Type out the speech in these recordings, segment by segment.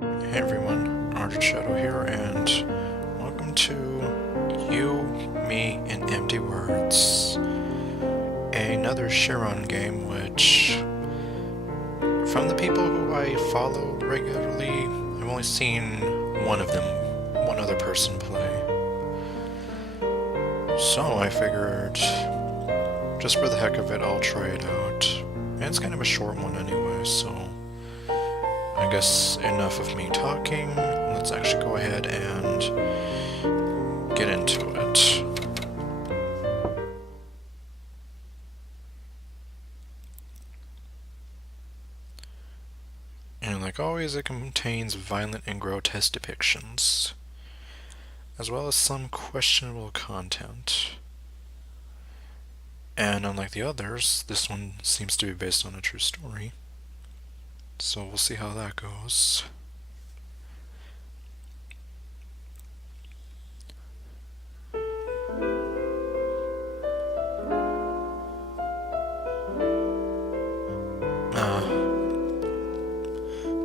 Hey everyone, ArdrethShadow here, and welcome to You, Me, and Empty Words, another Charon game which, from the people who I follow regularly, I've only seen one of them, one other person play. So I figured, just for the heck of it, I'll try it out. And it's kind of a short one anyway, so I guess enough of me talking. Let's actually go ahead and get into it. And like always, it contains violent and grotesque depictions, as well as some questionable content. And unlike the others, this one seems to be based on a true story. So we'll see how that goes.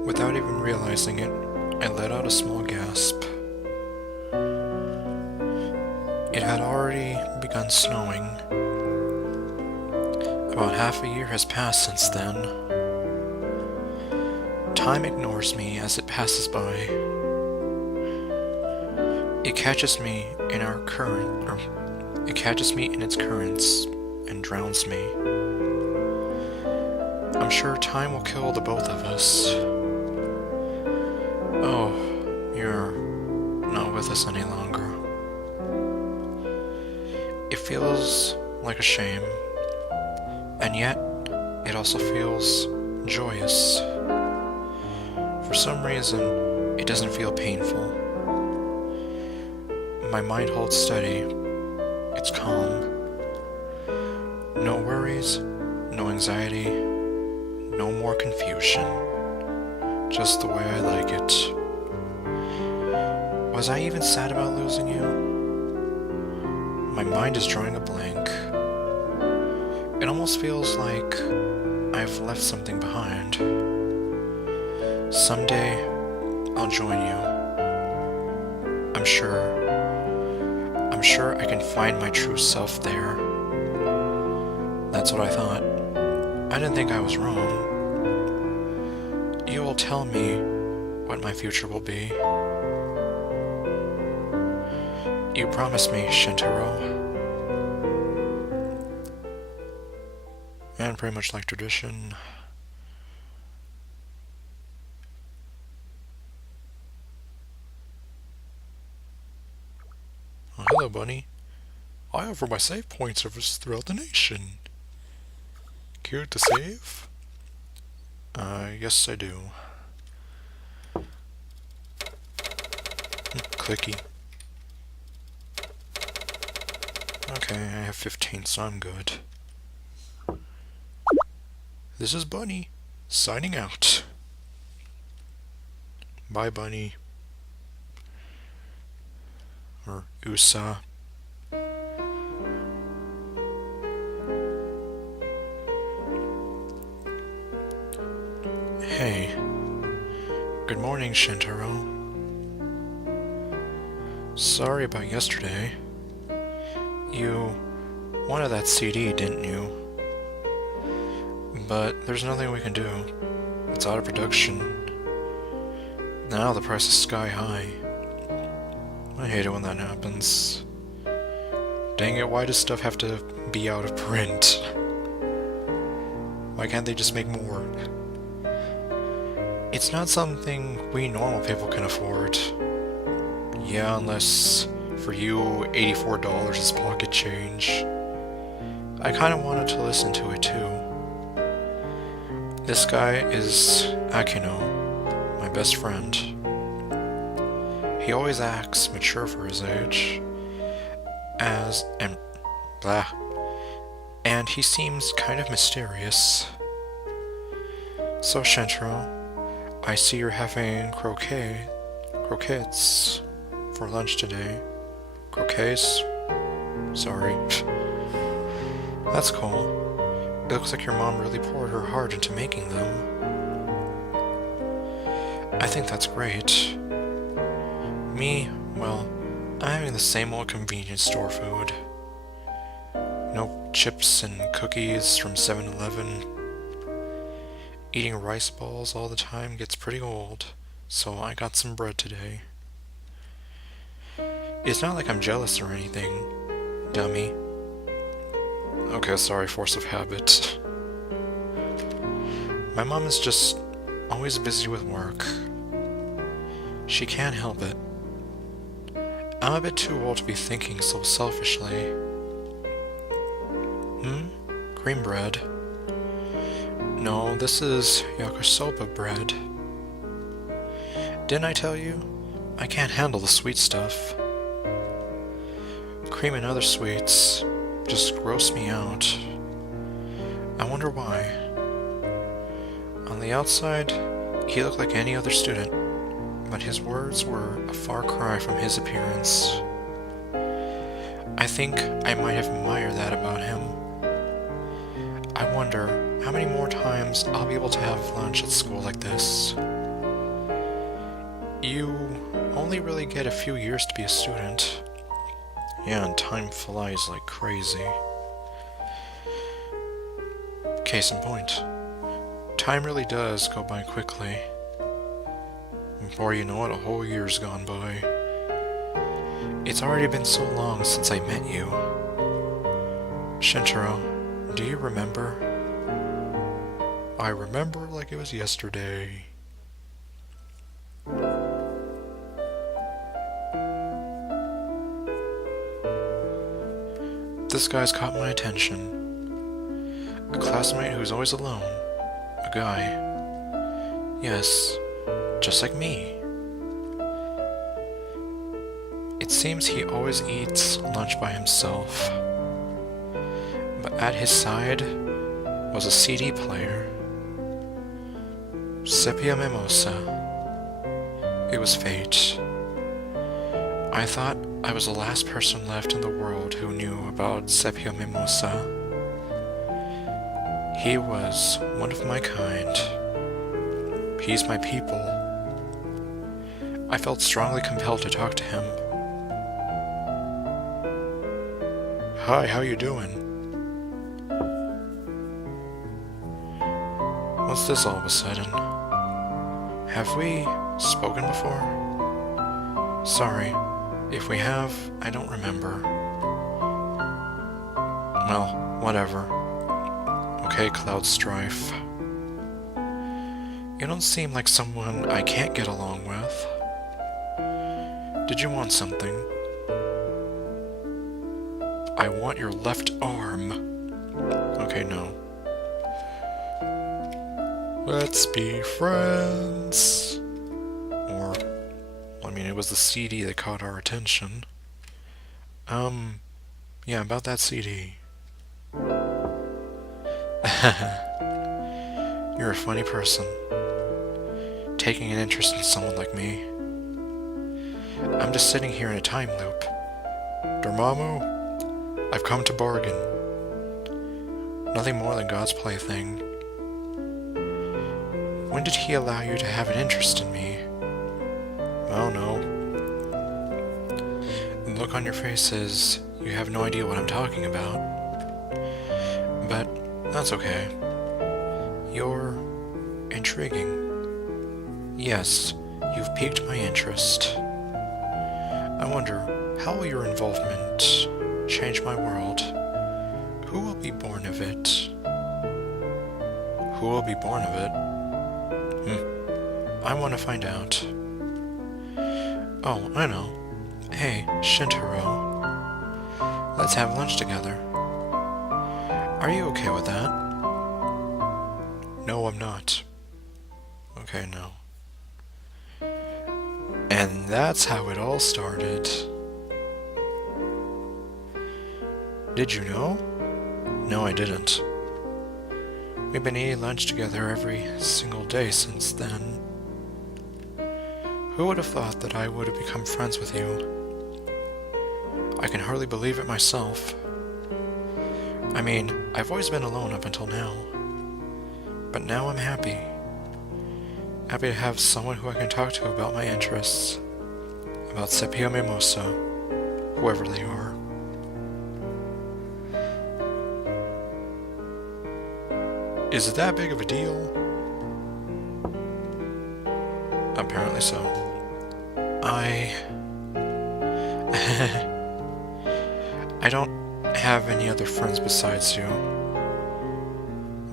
Without even realizing it, I let out a small gasp. It had already begun snowing. About half a year has passed since then. Time ignores me as it passes by. It catches me in its currents and drowns me. I'm sure time will kill the both of us. Oh, you're not with us any longer. It feels like a shame, and yet it also feels joyous. For some reason, it doesn't feel painful. My mind holds steady. It's calm. No worries, no anxiety, no more confusion. Just the way I like it. Was I even sad about losing you? My mind is drawing a blank. It almost feels like I've left something behind. Someday, I'll join you. I'm sure I can find my true self there. That's what I thought. I didn't think I was wrong. You will tell me what my future will be. You promised me, Shintaro. And pretty much like tradition. Oh, hello, Bunny. I offer my save point service throughout the nation. Care to save? Yes I do. Clicky. Okay, I have 15, so I'm good. This is Bunny, signing out. Bye, Bunny. Or USA. Hey. Good morning, Shintaro. Sorry about yesterday. You wanted that CD, didn't you? But there's nothing we can do. It's out of production. Now the price is sky high. I hate it when that happens. Dang it, why does stuff have to be out of print? Why can't they just make more? It's not something we normal people can afford. Yeah, unless for you $84 is pocket change. I kinda wanted to listen to it too. This guy is Akino, my best friend. He always acts mature for his age. And he seems kind of mysterious. So Shintaro, I see you're having croquettes for lunch today. Croquets? Sorry. That's cool. It looks like your mom really poured her heart into making them. I think that's great. Me, well, I'm having the same old convenience store food. Chips and cookies from 7-Eleven. Eating rice balls all the time gets pretty old, so I got some bread today. It's not like I'm jealous or anything, dummy. Okay, sorry, force of habit. My mom is just always busy with work. She can't help it. I'm a bit too old to be thinking so selfishly. Cream bread? No, this is yakisoba bread. Didn't I tell you? I can't handle the sweet stuff. Cream and other sweets just gross me out. I wonder why. On the outside, he looked like any other student, but his words were a far cry from his appearance. I think I might have admired that about him. I wonder how many more times I'll be able to have lunch at school like this. You only really get a few years to be a student. Yeah, and time flies like crazy. Case in point, time really does go by quickly. Before you know it, a whole year's gone by. It's already been so long since I met you. Shintaro, do you remember? I remember like it was yesterday. This guy's caught my attention. A classmate who's always alone. A guy. Yes, just like me. It seems he always eats lunch by himself. But at his side was a CD player. Sepia Mimosa. It was fate. I thought I was the last person left in the world who knew about Sepia Mimosa. He was one of my kind. He's my people. I felt strongly compelled to talk to him. Hi, how you doing? What's this all of a sudden? Have we spoken before? Sorry, if we have, I don't remember. Well, whatever. Okay, Cloud Strife. You don't seem like someone I can't get along with. Did you want something? I want your left arm. Okay, no. Let's be friends. Or, I mean, it was the CD that caught our attention. Yeah, about that CD. You're a funny person. Taking an interest in someone like me. I'm just sitting here in a time loop. Dormammu, I've come to bargain. Nothing more than God's plaything. When did he allow you to have an interest in me? Oh no. The look on your face says you have no idea what I'm talking about. But that's okay. You're intriguing. Yes, you've piqued my interest. I wonder, how will your involvement change my world? Who will be born of it? Who will be born of it? I want to find out. Oh, I know. Hey, Shintaro. Let's have lunch together. Are you okay with that? No, I'm not. Okay, no. And that's how it all started. Did you know? No, I didn't. We've been eating lunch together every single day since then. Who would have thought that I would have become friends with you? I can hardly believe it myself. I mean, I've always been alone up until now. But now I'm happy. Happy to have someone who I can talk to about my interests. About Sepia Mimosa, whoever they are. Is it that big of a deal? Apparently so. I don't have any other friends besides you.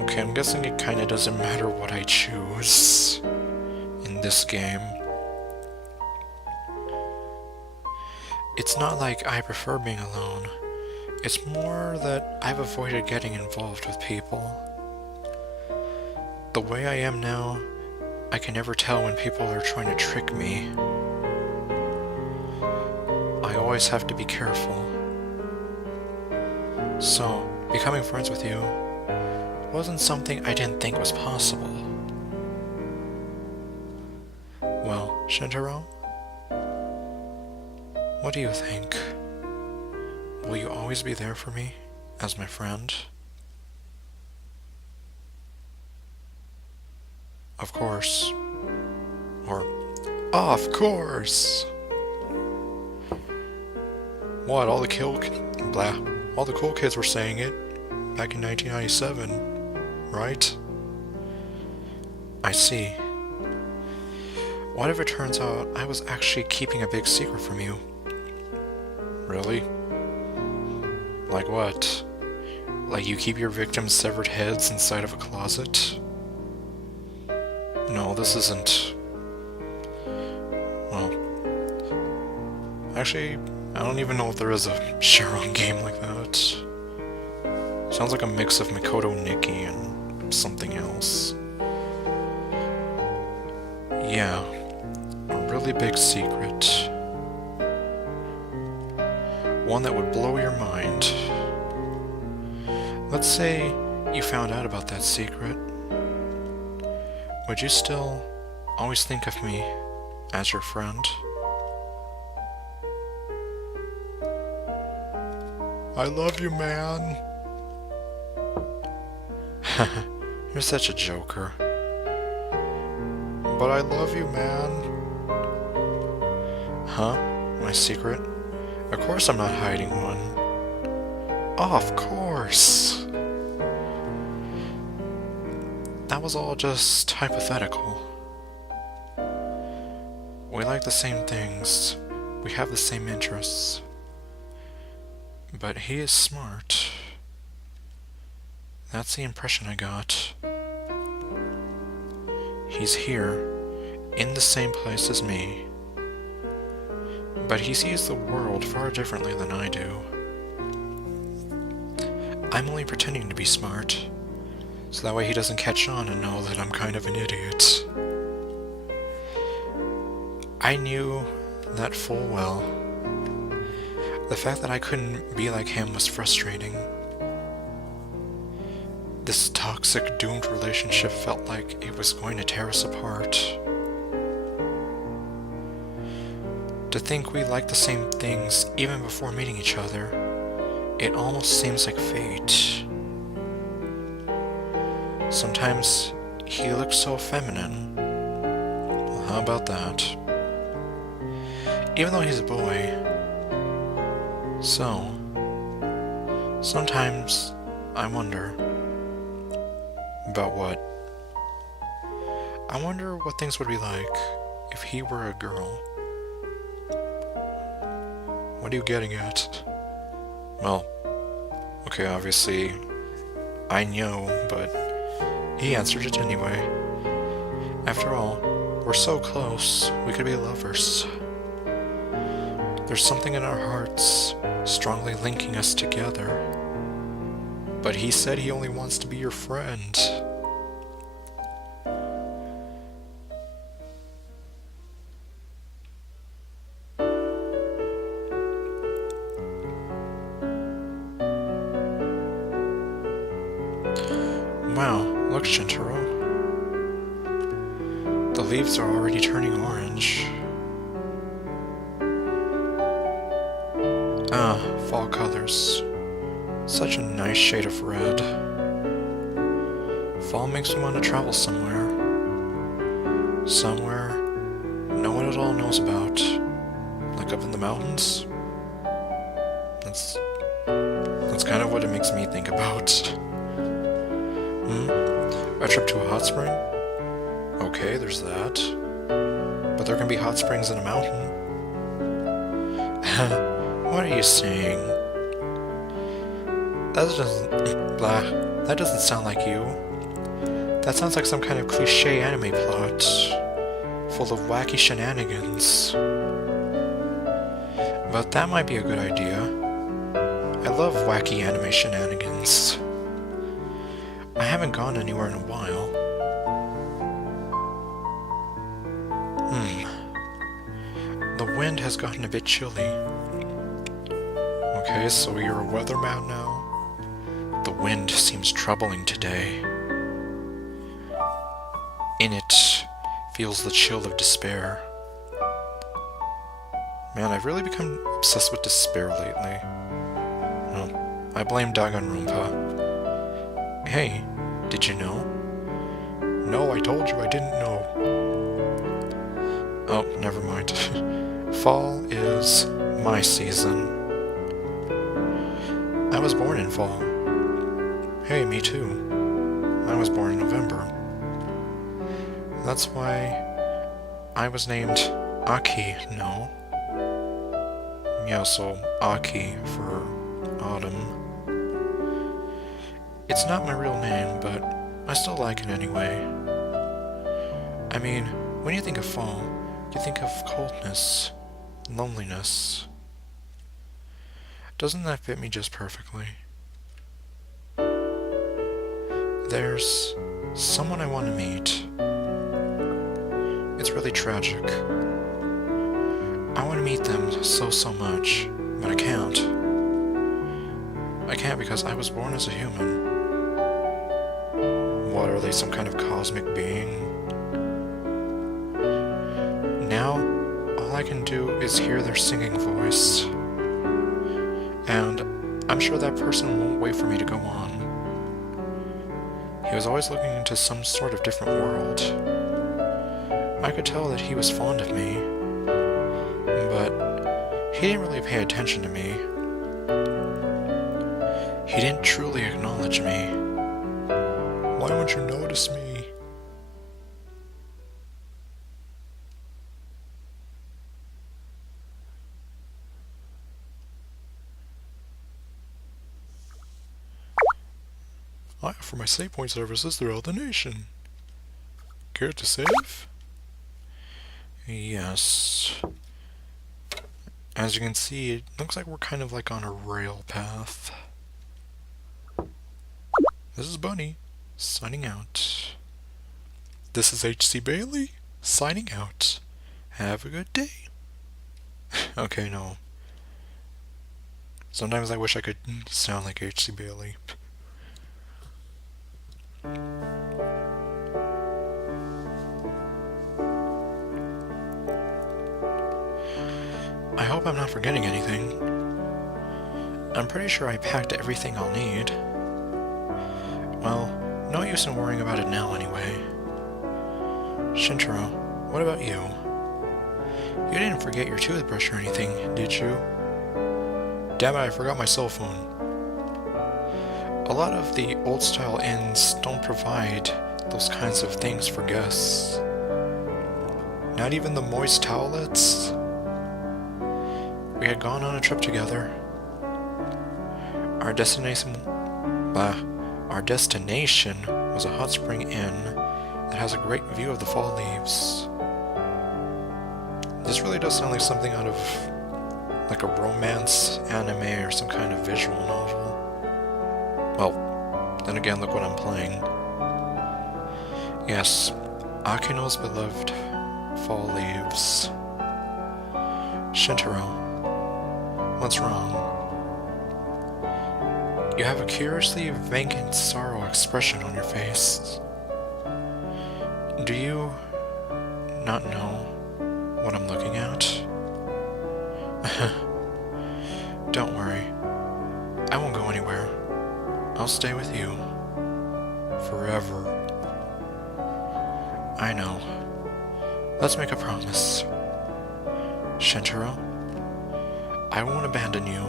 Okay, I'm guessing it kinda doesn't matter what I choose in this game. It's not like I prefer being alone. It's more that I've avoided getting involved with people. The way I am now, I can never tell when people are trying to trick me. I always have to be careful. So, becoming friends with you wasn't something I didn't think was possible. Well, Shintaro, what do you think? Will you always be there for me as my friend? Of course. Or, of course! What, all the cool kids were saying it back in 1997, right? I see. What if it turns out I was actually keeping a big secret from you? Really? Like what? Like you keep your victims' severed heads inside of a closet? No, this isn't... Well... Actually, I don't even know if there is a Charon game like that. Sounds like a mix of Mikoto Nikki and something else. Yeah, a really big secret. One that would blow your mind. Let's say you found out about that secret. Would you still always think of me as your friend? I love you, man. You're such a joker. But I love you, man. Huh? My secret? Of course I'm not hiding one. Of course. That was all just hypothetical. We like the same things. We have the same interests. But he is smart. That's the impression I got. He's here, in the same place as me. But he sees the world far differently than I do. I'm only pretending to be smart, so that way he doesn't catch on and know that I'm kind of an idiot. I knew that full well. The fact that I couldn't be like him was frustrating. This toxic, doomed relationship felt like it was going to tear us apart. To think we liked the same things even before meeting each other, it almost seems like fate. Sometimes he looks so feminine. Well, how about that? Even though he's a boy. So, sometimes I wonder. About what? I wonder what things would be like if he were a girl. What are you getting at? Well, okay, obviously, I know, but he answered it anyway. After all, we're so close, we could be lovers. There's something in our hearts strongly linking us together. But he said he only wants to be your friend. Wow, look, Shintaro. The leaves are already turning orange. Ah, fall colors. Such a nice shade of red. Fall makes me want to travel somewhere. somewhere no one at all knows about, like up in the mountains. That's kind of what it makes me think about. A trip to a hot spring? Okay, there's that. But there can be hot springs in a mountain. What are you saying? That doesn't sound like you. That sounds like some kind of cliché anime plot, full of wacky shenanigans. But that might be a good idea. I love wacky anime shenanigans. I haven't gone anywhere in a while. The wind has gotten a bit chilly. Okay, so you're a weatherman now? The wind seems troubling today. In it feels the chill of despair. Man, I've really become obsessed with despair lately. Oh, I blame Danganronpa. Hey, did you know? No, I told you I didn't know. Oh, never mind. Fall is my season. I was born in fall. Hey, me too. I was born in November. That's why I was named Aki, no? Yeah, so Aki for autumn. It's not my real name, but I still like it anyway. I mean, when you think of fall, you think of coldness, loneliness. Doesn't that fit me just perfectly? There's someone I want to meet. It's really tragic. I want to meet them so much, but I can't. I can't because I was born as a human. What, are they some kind of cosmic being? Now, all I can do is hear their singing voice. And I'm sure that person won't wait for me to go on. He was always looking into some sort of different world. I could tell that he was fond of me, but he didn't really pay attention to me. He didn't truly acknowledge me. Why won't you notice me? I offer my save point services throughout the nation. Care to save? Yes. As you can see, it looks like we're kind of like on a rail path. This is Bunny, signing out. This is H.C. Bailey, signing out. Have a good day. Okay, no. Sometimes I wish I could sound like H.C. Bailey. I hope I'm not forgetting anything. I'm pretty sure I packed everything I'll need. Well, no use in worrying about it now anyway. Shintaro, what about you? You didn't forget your toothbrush or anything, did you? Damn it, I forgot my cell phone. A lot of the old-style inns don't provide those kinds of things for guests. Not even the moist towelettes. We had gone on a trip together. Our destination was a hot spring inn that has a great view of the fall leaves. This really does sound like something out of like a romance anime or some kind of visual novel. Well, then again, look what I'm playing. Yes, Akino's beloved fall leaves. Shintaro, what's wrong? You have a curiously vacant sorrow expression on your face. Do you not know what I'm looking at? Don't worry. I won't go anywhere. I'll stay with you. Forever. I know. let's make a promise. Shintaro, I won't abandon you,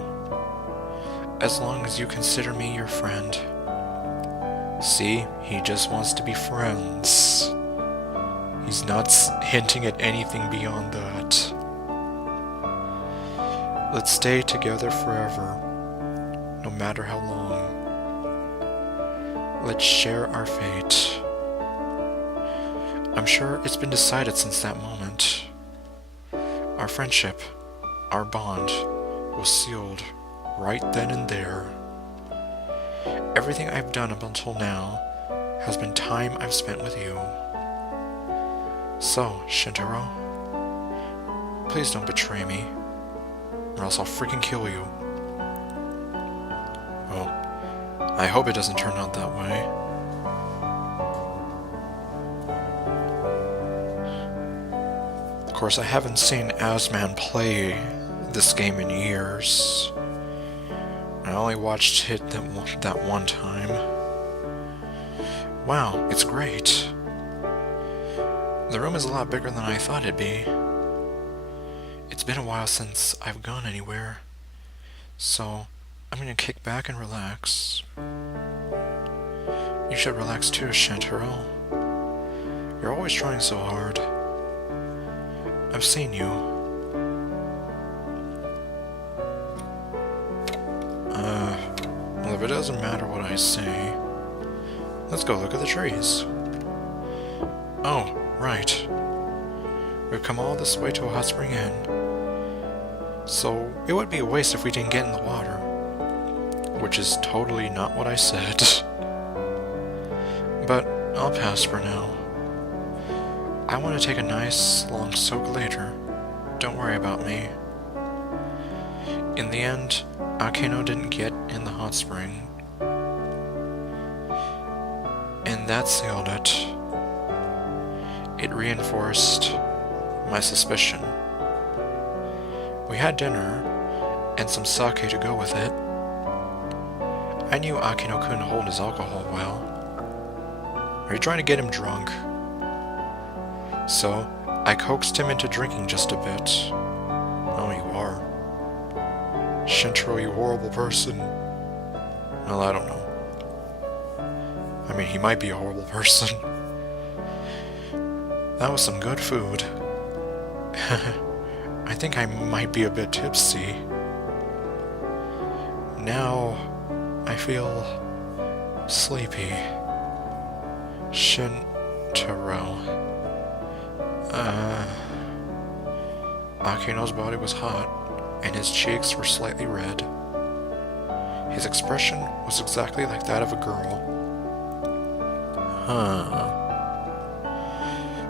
as long as you consider me your friend. See, he just wants to be friends. He's not hinting at anything beyond that. Let's stay together forever, no matter how long. Let's share our fate. I'm sure it's been decided since that moment. Our friendship, our bond, was sealed right then and there. Everything I've done up until now has been time I've spent with you. So, Shintaro, please don't betray me, or else I'll freaking kill you. Well, I hope it doesn't turn out that way. Of course, I haven't seen Asman play this game in years. I only watched it that one time. Wow, it's great. The room is a lot bigger than I thought it'd be. It's been a while since I've gone anywhere, so I'm gonna kick back and relax. You should relax too, Shintaro. You're always trying so hard. I've seen you. Well, if it doesn't matter what I say, let's go look at the trees. Oh, right. We've come all this way to a hot spring inn. So, it would be a waste if we didn't get in the water. Which is totally not what I said. But, I'll pass for now. I want to take a nice, long soak later. Don't worry about me. In the end, Akeno didn't get in the hot spring. And that sealed it. It reinforced my suspicion. We had dinner, and some sake to go with it. I knew Akeno couldn't hold his alcohol well. Are you trying to get him drunk? So, I coaxed him into drinking just a bit. Oh, you are. Shintaro, you horrible person. Well, I don't know. I mean, he might be a horrible person. That was some good food. I think I might be a bit tipsy. Now, I feel sleepy. Shintaro. Akeno's body was hot, and his cheeks were slightly red. His expression was exactly like that of a girl.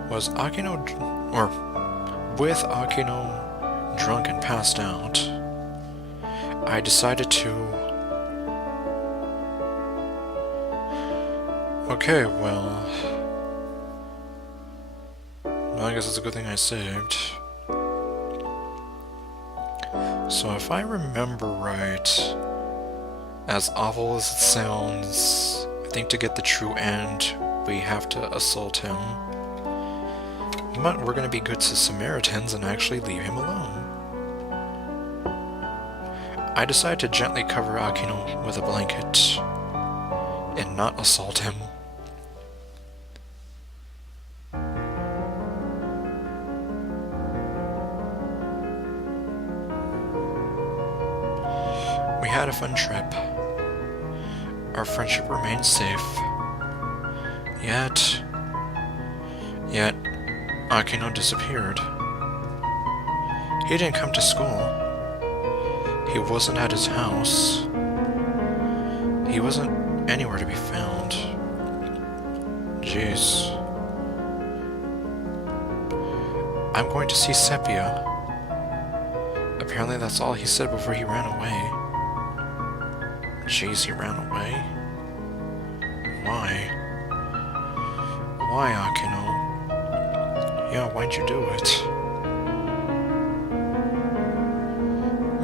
Was Akeno, or with Akeno drunk and passed out, I decided to... Okay, well, I guess it's a good thing I saved. So if I remember right, as awful as it sounds, I think to get the true end, we have to assault him. But we're going to be good Samaritans and actually leave him alone. I decided to gently cover Akeno with a blanket and not assault him. We had a fun trip. Our friendship remained safe. Yet, Akeno disappeared. He didn't come to school. He wasn't at his house. He wasn't anywhere to be found. Jeez. I'm going to see Sepia. Apparently that's all he said before he ran away. Jeez, he ran away? Why? Why, Akeno? Yeah, why'd you do it?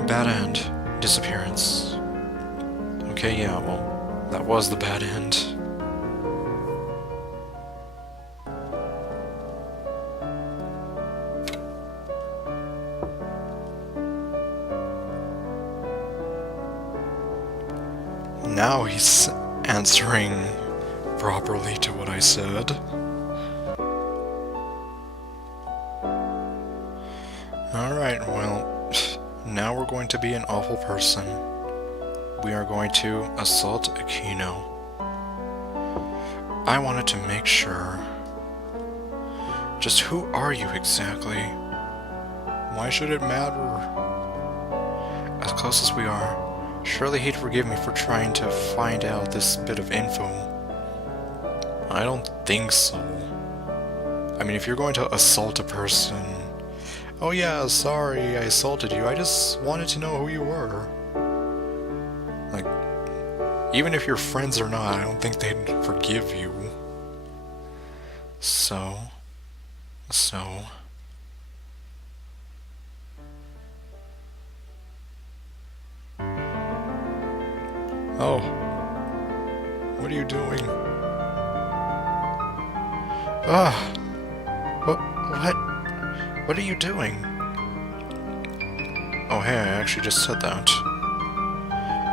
Bad end. Disappearance. Okay, yeah, well, that was the bad end. Now he's answering properly to what I said. Alright, well, now we're going to be an awful person. We are going to assault Aquino. I wanted to make sure. Just who are you exactly? Why should it matter? As close as we are, surely he'd forgive me for trying to find out this bit of info. I don't think so. I mean, if you're going to assault a person... Oh yeah, sorry, I assaulted you. I just wanted to know who you were. Like, even if you're friends or not, I don't think they'd forgive you. So... Oh. What are you doing? What are you doing? Oh hey, I actually just said that.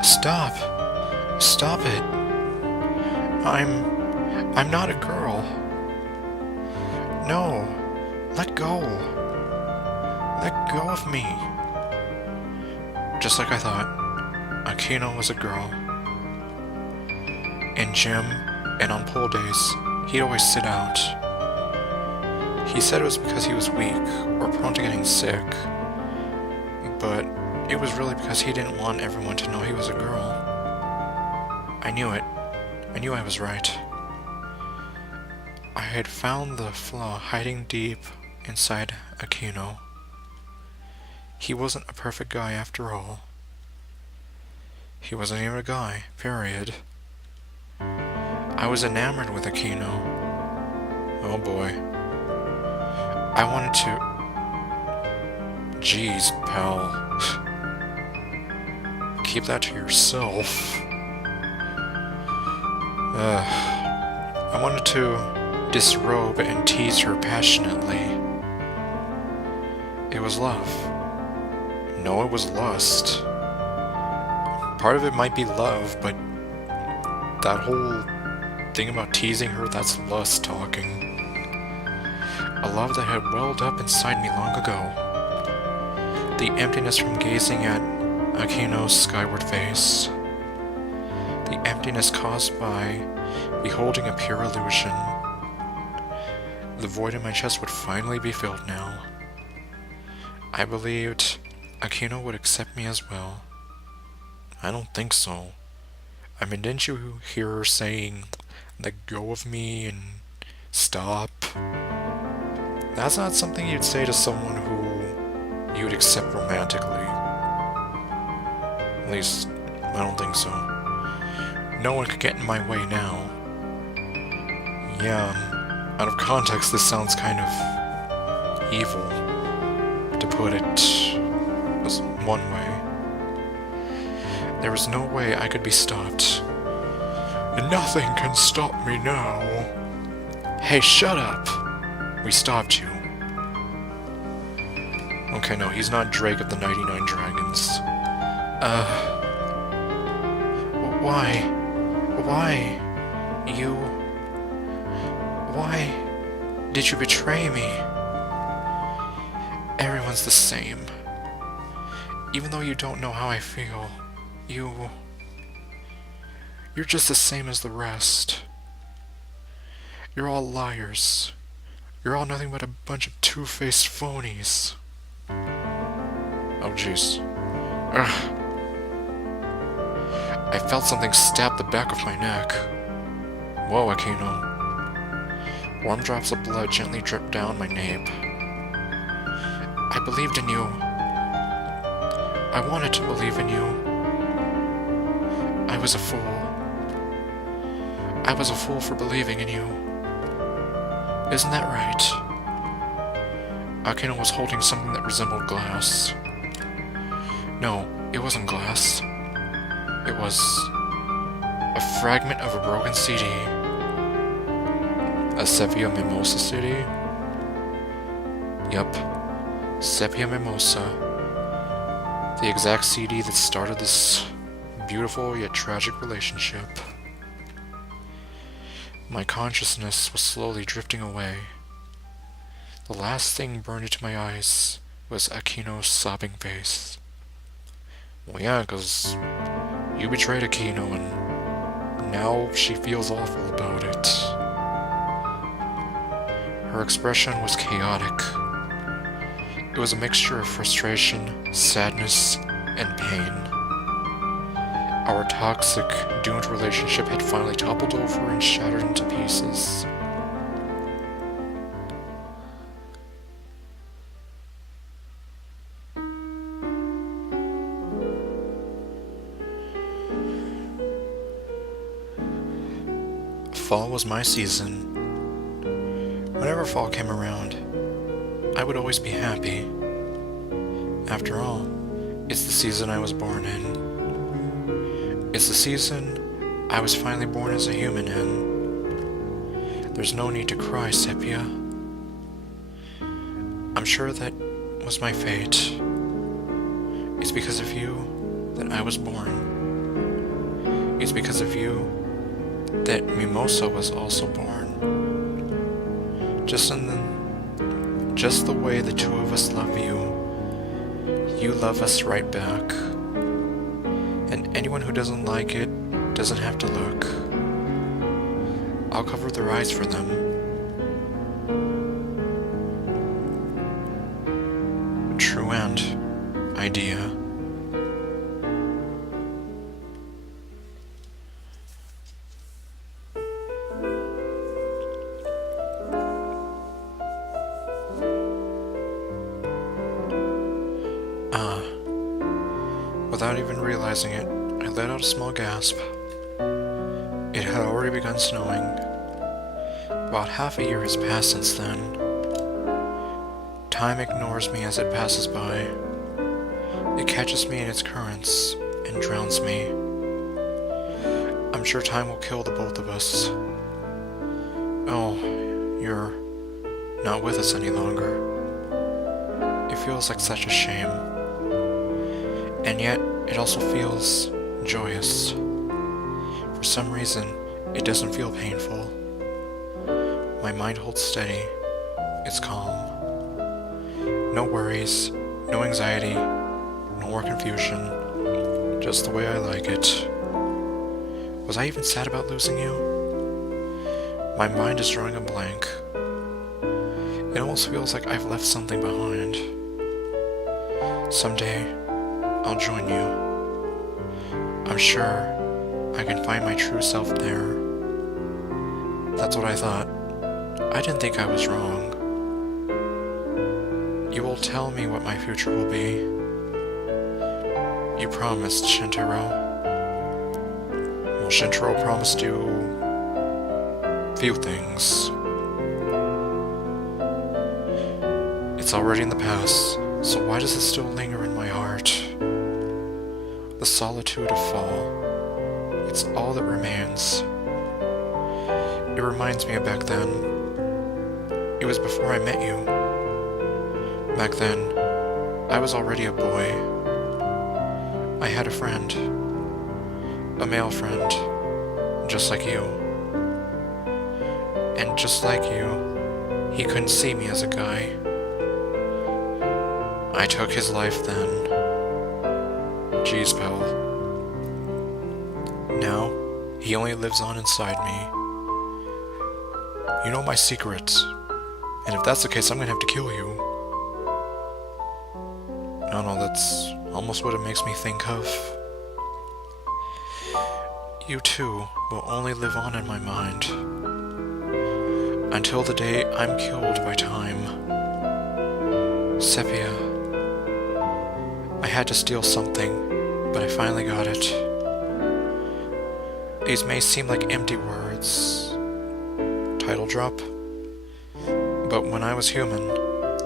Stop! Stop it! I'm not a girl. No! Let go! Let go of me! Just like I thought, Aquino was a girl. In gym and on pool days, he'd always sit out. He said it was because he was weak or prone to getting sick, but it was really because he didn't want everyone to know he was a girl. I knew it. I knew I was right. I had found the flaw hiding deep inside Aquino. He wasn't a perfect guy after all. He wasn't even a guy, period. I was enamored with Aquino. Oh boy. I wanted to... Jeez, pal. Keep that to yourself. I wanted to disrobe and tease her passionately. It was love. No, it was lust. Part of it might be love, but that whole thing about teasing her, that's lust talking. A love that had welled up inside me long ago. The emptiness from gazing at Aquino's skyward face. The emptiness caused by beholding a pure illusion. The void in my chest would finally be filled now. I believed Aquino would accept me as well. I don't think so. I mean, didn't you hear her saying, let go of me and stop? That's not something you'd say to someone who you'd accept romantically. At least, I don't think so. No one could get in my way now. Yeah, out of context, this sounds kind of evil, to put it as one way. There was no way I could be stopped. Nothing can stop me now. Hey, shut up! We stopped you. Okay, no, he's not Drake of the 99 Dragons. Why? Why? You... Why did you betray me? Everyone's the same. Even though you don't know how I feel, you're just the same as the rest. You're all liars. You're all nothing but a bunch of two-faced phonies. Oh jeez. Ugh. I felt something stab the back of my neck. Whoa, Aquino. Warm drops of blood gently dripped down my nape. I believed in you. I wanted to believe in you. I was a fool. I was a fool for believing in you. Isn't that right? Aquino was holding something that resembled glass. No, it wasn't glass. It was a fragment of a broken CD. A Sepia Mimosa CD? Yup, Sepia Mimosa. The exact CD that started this beautiful yet tragic relationship. My consciousness was slowly drifting away. The last thing burned into my eyes was Aquino's sobbing face. Well, yeah, 'cause you betrayed Aquino and now she feels awful about it. Her expression was chaotic. It was a mixture of frustration, sadness, and pain. Our toxic, doomed relationship had finally toppled over and shattered into pieces. Fall was my season. Whenever fall came around, I would always be happy. After all, it's the season I was born in. It's the season I was finally born as a human in. There's no need to cry, Sepia. I'm sure that was my fate. It's because of you that I was born. It's because of you that Mimosa was also born. Just the way the two of us love you, you love us right back. And anyone who doesn't like it doesn't have to look. I'll cover their eyes for them. True end. Idea. Without even realizing it, I let out a small gasp. It had already begun snowing. About half a year has passed since then. Time ignores me as it passes by. It catches me in its currents and drowns me. I'm sure time will kill the both of us. Oh, you're not with us any longer. It feels like such a shame. And yet, it also feels joyous. For some reason, it doesn't feel painful. My mind holds steady. It's calm. No worries, no anxiety, no more confusion. Just the way I like it. Was I even sad about losing you? My mind is drawing a blank. It almost feels like I've left something behind. Someday, I'll join you. I'm sure I can find my true self there. That's what I thought. I didn't think I was wrong. You will tell me what my future will be. You promised, Shintaro. Well, Shintaro promised you few things. It's already in the past, so why does it still linger in my heart? The solitude of fall. It's all that remains. It reminds me of back then. It was before I met you. Back then, I was already a boy. I had a friend. A male friend. Just like you. And just like you, he couldn't see me as a guy. I took his life then. Jeez, pal. Now, he only lives on inside me. You know my secret. And if that's the case, I'm gonna have to kill you. I don't know, that's almost what it makes me think of. You too will only live on in my mind. Until the day I'm killed by time. Sepia. I had to steal something, but I finally got it. These may seem like empty words. Title drop. But when I was human,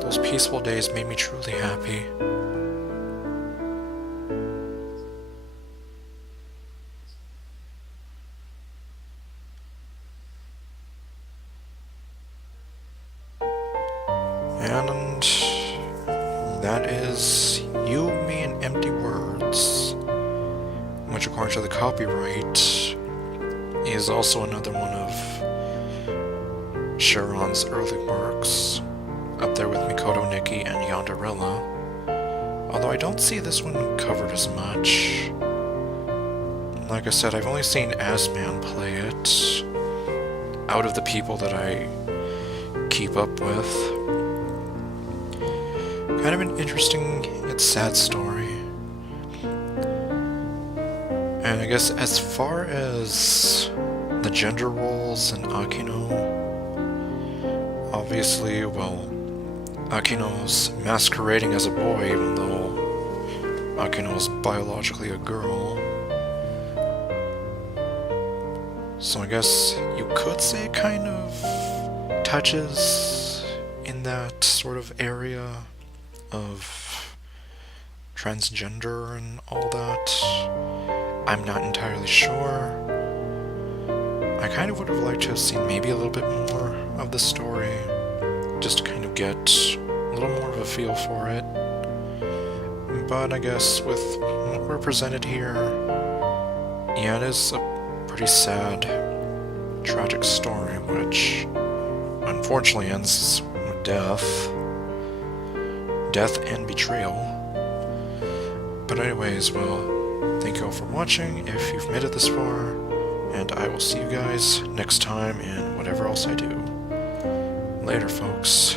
those peaceful days made me truly happy. And that is You, Me, and Empty Words, which according to the copyright is also another one of Charon's early works, up there with Mikoto Nikki and Yonderella. Although I don't see this one covered as much. Like I said, I've only seen Asman play it out of the people that I keep up with. Kind of an interesting yet sad story. And I guess as far as the gender roles in Akino, obviously, well, Akino's masquerading as a boy even though Akino's biologically a girl. So I guess you could say it kind of touches in that sort of area of transgender and all that. I'm not entirely sure. I kind of would have liked to have seen maybe a little bit more of the story, just to kind of get a little more of a feel for it. But I guess with what we're presented here, yeah, it is a pretty sad, tragic story, which unfortunately ends with death and betrayal. But anyways, well, thank you all for watching if you've made it this far, and I will see you guys next time in whatever else I do. Later, folks.